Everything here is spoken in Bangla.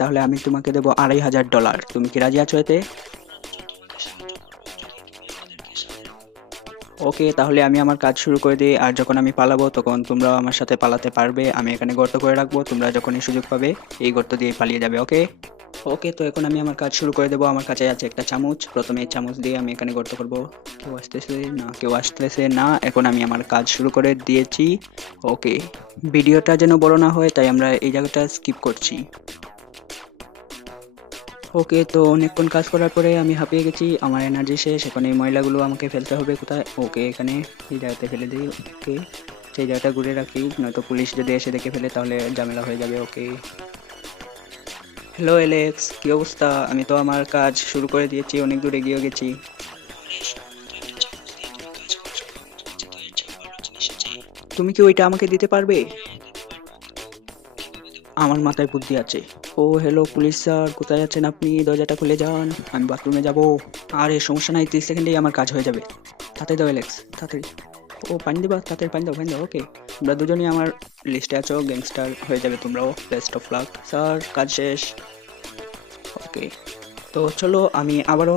তাহলে আমি তোমাকে দেবো $2500। তুমি কি রাজি আছো এতে? ওকে, তাহলে আমি আমার কাজ শুরু করে দিই, আর যখন আমি পালাবো তখন তোমরাও আমার সাথে পালাতে পারবে। আমি এখানে গর্ত করে রাখবো, তোমরা যখনই সুযোগ পাবে এই গর্ত দিয়ে পালিয়ে যাবে। ওকে ওকে, তো এখন আমি আমার কাজ শুরু করে দেবো। আমার কাছে আছে একটা চামচ, প্রথমে এই চামচ দিয়ে আমি এখানে গর্ত করব। কেউ আসতেছে না, কেউ আসতেছে না। এখন আমি আমার কাজ শুরু করে দিয়েছি। ওকে, ভিডিওটা যেন বড় না হয় তাই আমরা এই জায়গাটা স্কিপ করছি। ওকে, তো অনেকক্ষণ কাজ করার পরে আমি হাঁপিয়ে গেছি, আমার এনার্জি শেষ। এখন এই ময়লাগুলো আমাকে ফেলতে হবে কোথায়? ওকে, এখানে এই জায়গাতে ফেলে দিই। ওকে, সেই জায়গাটা ঘুরে রাখি, নয়তো পুলিশ যদি এসে দেখে ফেলে তাহলে ঝামেলা হয়ে যাবে। ওকে, হ্যালো এলেক্স, কি অবস্থা? আমি তো আমার কাজ শুরু করে দিয়েছি, অনেক দূর এগিয়ে গেছি। তুমি কি ওইটা আমাকে দিতে পারবে? আমার মাথায় বুদ্ধি আছে। ও হ্যালো পুলিশ স্যার, কোথায় আছেন আপনি? দরজাটা খুলে যান, আমি বাথরুমে যাব। আরে সমস্যা নাই, 30 সেকেন্ডেই আমার কাজ হয়ে যাবে। তাড়াতাড়ি দাও এলেক্স, তাড়াতাড়ি। ও পানি দিবা? তাড়াতাড়ি পানি দাও, পানি দাও। ওকে, তোমরা দুজনেই আমার লিস্টে আছো, গ্যাংস্টার হয়ে যাবে তোমরাও। বেস্ট অফ লাক স্যার, কাজ শেষ। ওকে, তো চলো আমি আবারও